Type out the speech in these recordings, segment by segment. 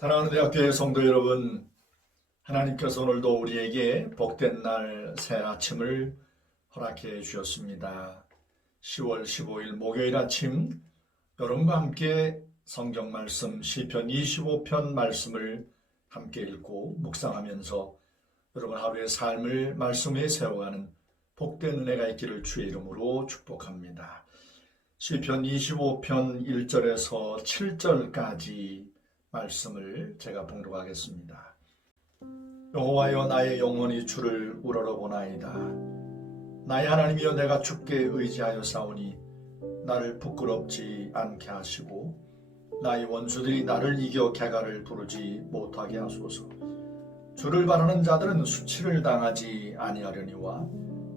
사랑하는 대학교의 성도 여러분, 하나님께서 오늘도 우리에게 복된 날 새 아침을 허락해 주셨습니다. 10월 15일 목요일 아침 여러분과 함께 성경 말씀 시편 25편 말씀을 함께 읽고 묵상하면서 여러분 하루의 삶을 말씀 위에 세워가는 복된 은혜가 있기를 주의 이름으로 축복합니다. 시편 25편 1절에서 7절까지 말씀을 제가 봉독하겠습니다. 여호와여, 나의 영혼이 주를 우러러보나이다. 나의 하나님이여, 내가 주께 의지하여 싸우니 나를 부끄럽지 않게 하시고 나의 원수들이 나를 이겨 개가를 부르지 못하게 하소서. 주를 바라는 자들은 수치를 당하지 아니하려니와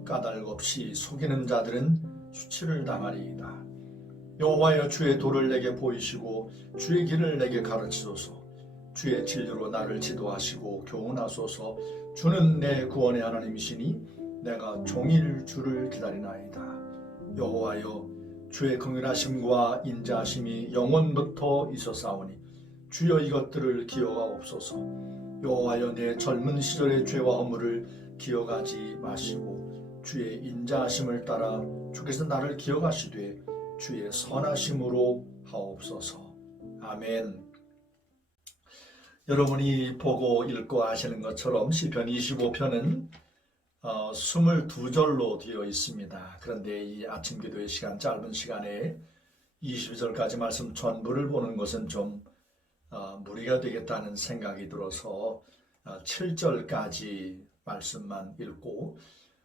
까닭 없이 속이는 자들은 수치를 당하리이다. 여호와여, 주의 도를 내게 보이시고 주의 길을 내게 가르치소서. 주의 진리로 나를 지도하시고 교훈하소서. 주는 내 구원의 하나님이시니 내가 종일 주를 기다리나이다. 여호와여, 주의 긍휼하심과 인자하심이 영원부터 있어사오니 주여 이것들을 기억하옵소서. 여호와여, 내 젊은 시절의 죄와 허물을 기억하지 마시고 주의 인자하심을 따라 주께서 나를 기억하시되 주의 선하심으로 하옵소서. 아멘. 여러분이 보고 읽고 아시는 것처럼 시편 25편은 22절로 되어 있습니다. 그런데 이 아침 기도의 시간, 짧은 시간에 22절까지 말씀 전부를 보는 것은 좀 무리가 되겠다는 생각이 들어서 7절까지 말씀만 읽고,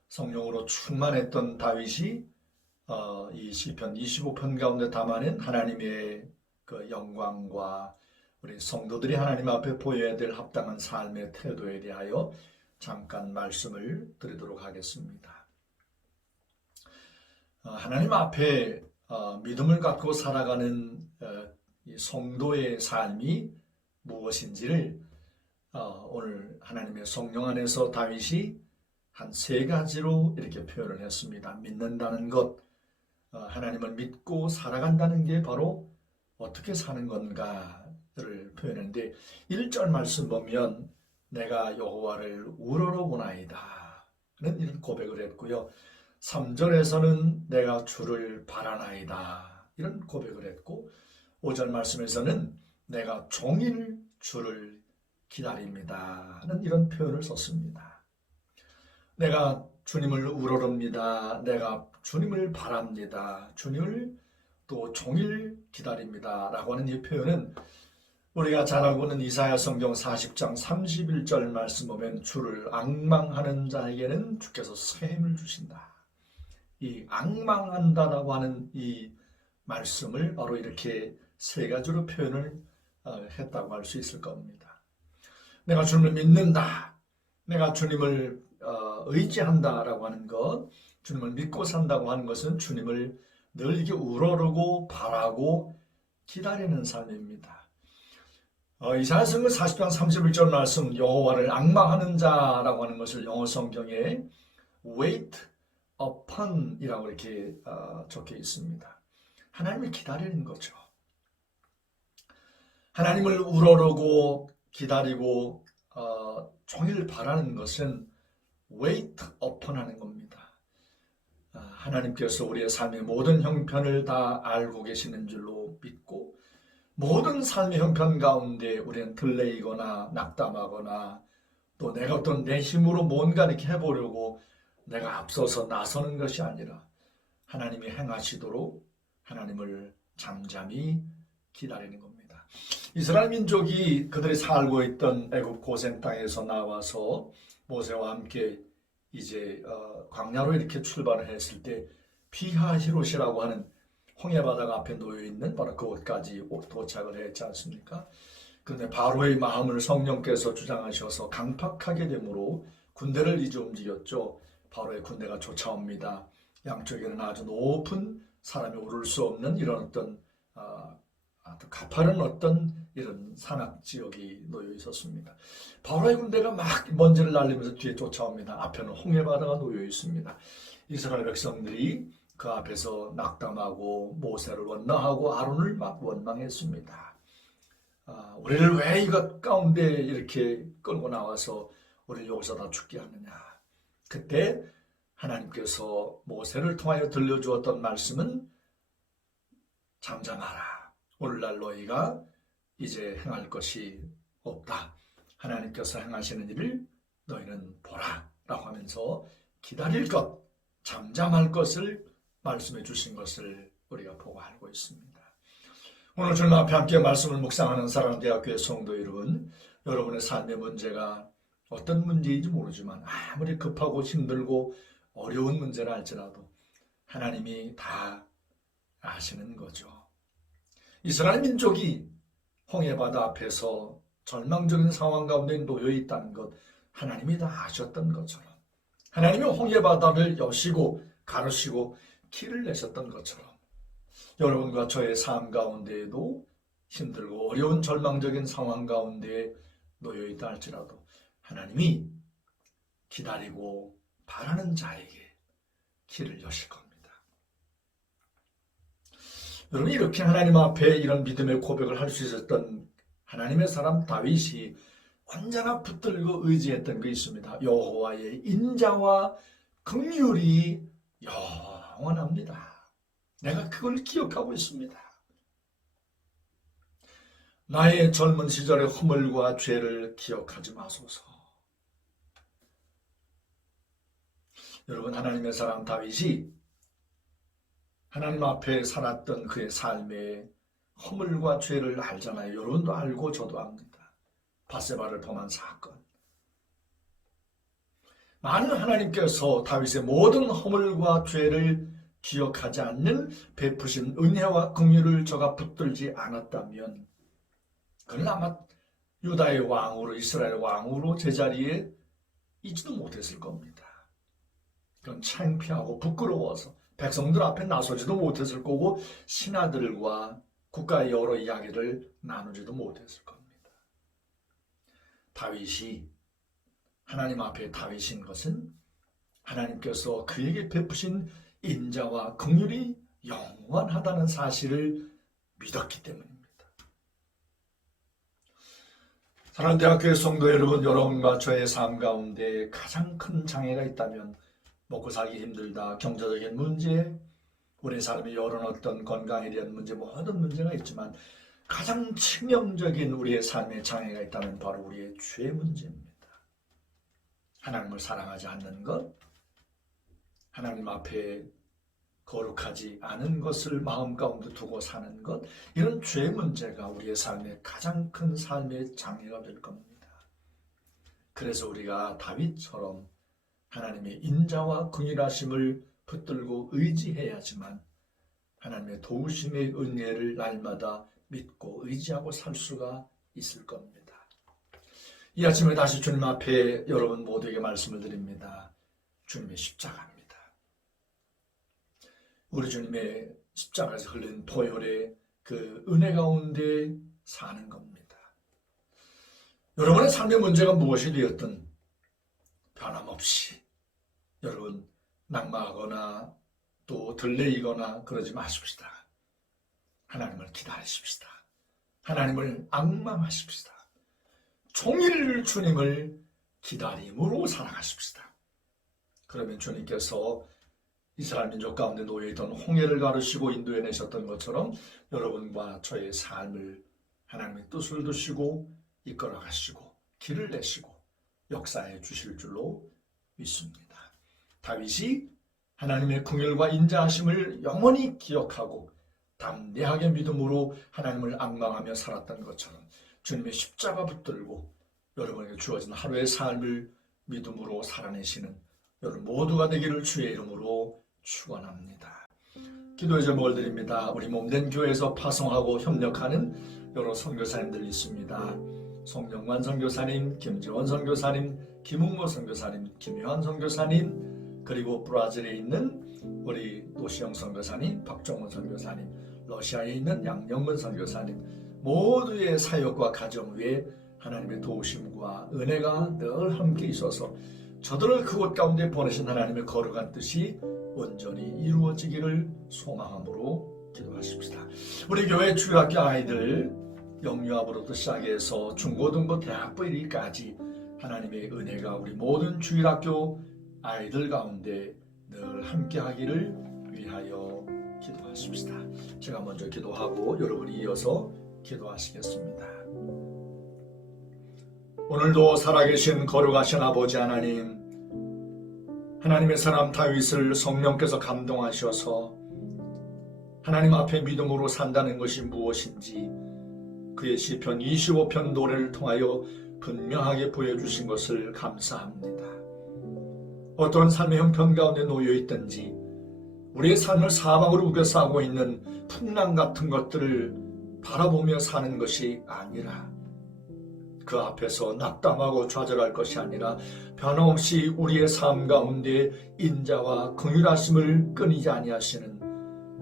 성령으로 충만했던 다윗이 이 시편 25편 가운데 담아낸 하나님의 그 영광과 우리 성도들이 하나님 앞에 보여야 될 합당한 삶의 태도에 대하여 잠깐 말씀을 드리도록 하겠습니다. 하나님 앞에 믿음을 갖고 살아가는 이 성도의 삶이 무엇인지를 오늘 하나님의 성령 안에서 다윗이 한 3가지로 이렇게 표현을 했습니다. 믿는다는 것, 하나님을 믿고 살아간다는 게 바로 어떻게 사는 건가를 표현했는데, 1절 말씀 보면 내가 여호와를 우러러보나이다 는 이런 고백을 했고요. 3절에서는 내가 주를 바라나이다 이런 고백을 했고, 5절 말씀에서는 내가 종일 주를 기다립니다 는 이런 표현을 썼습니다. 내가 주님을 우러릅니다. 내가 주님을 바랍니다. 주님을 또 종일 기다립니다 라고 하는 이 표현은 우리가 잘 알고 있는 이사야 성경 40장 31절 말씀 보면 주를 앙망하는 자에게는 주께서 새 힘을 주신다. 이 앙망한다라고 하는 이 말씀을 바로 이렇게 3가지로 표현을 했다고 할 수 있을 겁니다. 내가 주님을 믿는다. 내가 주님을 의지한다라고 하는 것, 주님을 믿고 산다고 하는 것은 주님을 늘 이렇게 우러르고 바라고 기다리는 삶입니다. 이사야 성경 40장 31절 말씀, 여호와를 앙망하는 자라고 하는 것을 영어 성경에 wait upon 이라고 이렇게 적혀 있습니다. 하나님을 기다리는 거죠. 하나님을 우러르고 기다리고 종일 바라는 것은 wait upon 하는 겁니다. 하나님께서 우리의 삶의 모든 형편을 다 알고 계시는 줄로 믿고, 모든 삶의 형편 가운데 우리는 들레이거나 낙담하거나 또 내가 어떤 내 힘으로 뭔가 이렇게 해보려고 내가 앞서서 나서는 것이 아니라 하나님이 행하시도록 하나님을 잠잠히 기다리는 겁니다. 이스라엘 민족이 그들이 살고 있던 애굽 고생 땅에서 나와서 모세와 함께 이제 광야로 이렇게 출발을 했을 때 피하히롯이라고 하는 홍해바다가 앞에 놓여있는 바로 그곳까지 도착을 했지 않습니까? 그런데 바로의 마음을 성령께서 주장하셔서 강팍하게 되므로 군대를 이제 움직였죠. 바로의 군대가 쫓아옵니다. 양쪽에는 아주 높은 사람이 오를 수 없는 이런 어떤 아주 가파른 어떤 이런 산악 지역이 놓여 있었습니다. 바로의 군대가 막 먼지를 날리면서 뒤에 쫓아옵니다. 앞에는 홍해바다가 놓여 있습니다. 이스라엘 백성들이 그 앞에서 낙담하고 모세를 원망하고 아론을 막 원망했습니다. 우리를 왜 이것 가운데 이렇게 끌고 나와서 우리를 여기서 다 죽게 하느냐. 그때 하나님께서 모세를 통하여 들려주었던 말씀은 잠잠하라. 오늘날 너희가 이제 행할 것이 없다. 하나님께서 행하시는 일을 너희는 보라 라고 하면서 기다릴 것, 잠잠할 것을 말씀해 주신 것을 우리가 보고 알고 있습니다. 오늘 주님 앞에 함께 말씀을 묵상하는 사랑대학교의 성도 여러분, 여러분의 삶의 문제가 어떤 문제인지 모르지만 아무리 급하고 힘들고 어려운 문제라 할지라도 하나님이 다 아시는 거죠. 이스라엘 민족이 홍해바다 앞에서 절망적인 상황 가운데 놓여 있다는 것 하나님이 다 아셨던 것처럼 하나님이 홍해바다를 여시고 가르시고 길을 내셨던 것처럼 여러분과 저의 삶 가운데에도 힘들고 어려운 절망적인 상황 가운데 놓여 있다 할지라도 하나님이 기다리고 바라는 자에게 길을 여실 겁니다. 여러분, 이렇게 하나님 앞에 이런 믿음의 고백을 할 수 있었던 하나님의 사람 다윗이 언제나 붙들고 의지했던 게 있습니다. 여호와의 인자와 긍휼이 영원합니다. 내가 그걸 기억하고 있습니다. 나의 젊은 시절의 허물과 죄를 기억하지 마소서. 여러분, 하나님의 사람 다윗이 하나님 앞에 살았던 그의 삶의 허물과 죄를 알잖아요. 여러분도 알고 저도 압니다. 밧세바를 범한 사건. 많은 하나님께서 다윗의 모든 허물과 죄를 기억하지 않는 베푸신 은혜와 긍휼을 저가 붙들지 않았다면 그는 아마 유다의 왕으로, 이스라엘 왕으로 제자리에 있지도 못했을 겁니다. 그건 창피하고 부끄러워서 백성들 앞에 나서지도 못했을 거고 신하들과 국가의 여러 이야기를 나누지도 못했을 겁니다. 다윗이 하나님 앞에 다윗인 것은 하나님께서 그에게 베푸신 인자와 긍휼이 영원하다는 사실을 믿었기 때문입니다. 사랑하는 대학교의 성도 여러분, 여러분과 저의 삶 가운데 가장 큰 장애가 있다면 먹고 살기 힘들다, 경제적인 문제, 우리 삶의 여러 어떤 건강에 대한 문제, 모든 문제가 있지만 가장 치명적인 우리의 삶의 장애가 있다면 바로 우리의 죄 문제입니다. 하나님을 사랑하지 않는 것, 하나님 앞에 거룩하지 않은 것을 마음 가운데 두고 사는 것, 이런 죄 문제가 우리의 삶의 가장 큰 삶의 장애가 될 겁니다. 그래서 우리가 다윗처럼 하나님의 인자와 긍휼하심을 붙들고 의지해야지만 하나님의 도우심의 은혜를 날마다 믿고 의지하고 살 수가 있을 겁니다. 이 아침에 다시 주님 앞에 여러분 모두에게 말씀을 드립니다. 주님의 십자가입니다. 우리 주님의 십자가에서 흘린 보혈의 그 은혜 가운데 사는 겁니다. 여러분의 삶의 문제가 무엇이 되었든 변함없이 여러분 낙마하거나 또 들레이거나 그러지 마십시다. 하나님을 기다리십시다. 하나님을 앙망하십시다. 종일 주님을 기다림으로 살아가십시다. 그러면 주님께서 이스라엘 민족 가운데 놓여있던 홍해를 가르시고 인도해내셨던 것처럼 여러분과 저의 삶을 하나님의 뜻을 두시고 이끌어가시고 길을 내시고 역사해 주실 줄로 믿습니다. 다윗이 하나님의 긍휼과 인자하심을 영원히 기억하고 담대하게 믿음으로 하나님을 앙망하며 살았던 것처럼 주님의 십자가 붙들고 여러분에게 주어진 하루의 삶을 믿음으로 살아내시는 여러분 모두가 되기를 주의 이름으로 축원합니다. 기도의 제목을 드립니다. 우리 몸된 교회에서 파송하고 협력하는 여러 선교사님들 있습니다. 송영관 선교사님, 김재원 선교사님, 김웅모 선교사님, 김효한 선교사님, 그리고 브라질에 있는 우리 노시영 선교사님, 박종원 선교사님, 러시아에 있는 양영근 선교사님, 모두의 사역과 가정 위에 하나님의 도우심과 은혜가 늘 함께 있어서 저들을 그곳 가운데 보내신 하나님의 거룩한 뜻이 온전히 이루어지기를 소망함으로 기도하십시다. 우리 교회 주일학교 아이들 영유아부터 시작해서 중고등부 대학부 이르기까지 하나님의 은혜가 우리 모든 주일학교 아이들 가운데 늘 함께하기를 위하여 기도하십시다. 제가 먼저 기도하고 여러분이 이어서 기도하시겠습니다. 오늘도 살아계신 거룩하신 아버지 하나님, 하나님의 사람 다윗을 성령께서 감동하셔서 하나님 앞에 믿음으로 산다는 것이 무엇인지 그의 시편 25편 노래를 통하여 분명하게 보여주신 것을 감사합니다. 어떤 삶의 형편 가운데 놓여 있든지 우리의 삶을 사방으로 우겨싸고 있는 풍랑 같은 것들을 바라보며 사는 것이 아니라 그 앞에서 낙담하고 좌절할 것이 아니라 변함없이 우리의 삶 가운데 인자와 긍휼하심을 끊이지 아니하시는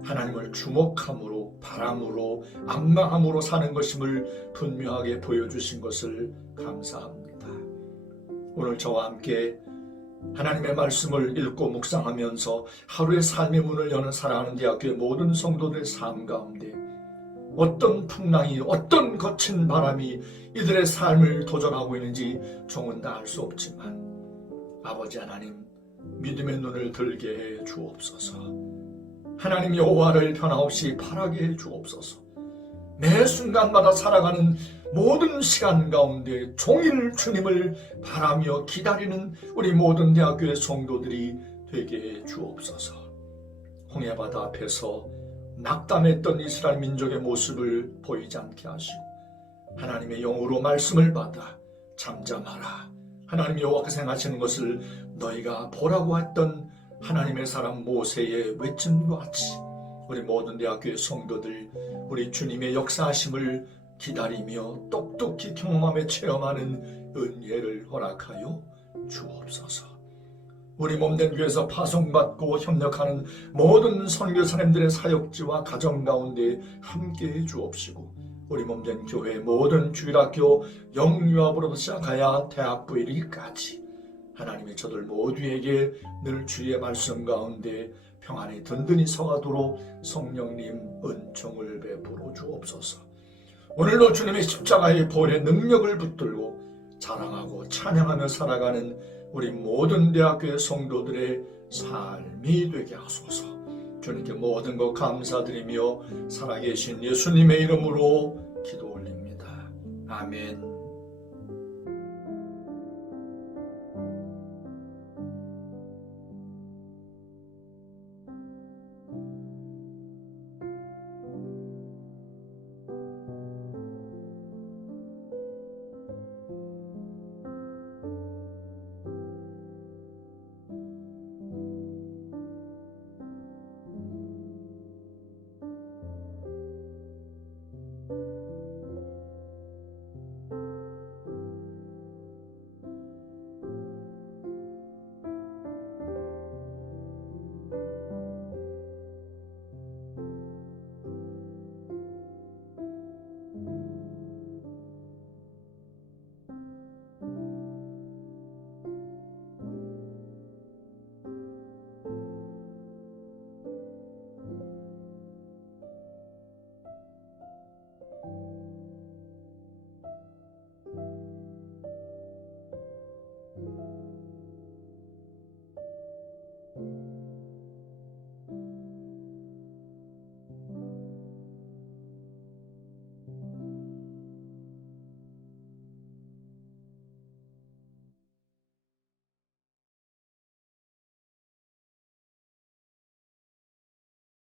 하나님을 주목함으로 바람으로 앙망함으로 사는 것임을 분명하게 보여주신 것을 감사합니다. 오늘 저와 함께 하나님의 말씀을 읽고 묵상하면서 하루의 삶의 문을 여는 사랑하는 대학교의 모든 성도들의 삶 가운데 어떤 풍랑이 어떤 거친 바람이 이들의 삶을 도전하고 있는지 종은 다 알 수 없지만 아버지 하나님 믿음의 눈을 들게 해 주옵소서. 하나님 여호와를 변함없이 바라게 해 주옵소서. 매 순간마다 살아가는 모든 시간 가운데 종일 주님을 바라며 기다리는 우리 모든 대학교의 성도들이 되게 해 주옵소서. 홍해바다 앞에서 낙담했던 이스라엘 민족의 모습을 보이지 않게 하시고 하나님의 영으로 말씀을 받아 잠잠하라. 하나님 여호와께서 행하시는 것을 너희가 보라고 했던 하나님의 사람 모세의 외침과 같이 우리 모든 대학교의 성도들 우리 주님의 역사하심을 기다리며 똑똑히 경험하며 체험하는 은혜를 허락하여 주옵소서. 우리 몸된 교회에서 파송받고 협력하는 모든 선교사님들의 사역지와 가정 가운데 함께해 주옵시고 우리 몸된 교회 모든 주일학교 영유아부로부터 시작하여 대학부 이르기까지 하나님의 저들 모두에게 늘 주의 말씀 가운데 평안히 든든히 서가도록 성령님 은총을 베풀어 주옵소서. 오늘도 주님의 십자가의 보혈의 능력을 붙들고 자랑하고 찬양하며 살아가는 우리 모든 대학교의 성도들의 삶이 되게 하소서. 주님께 모든 것 감사드리며 살아계신 예수님의 이름으로 기도 올립니다. 아멘.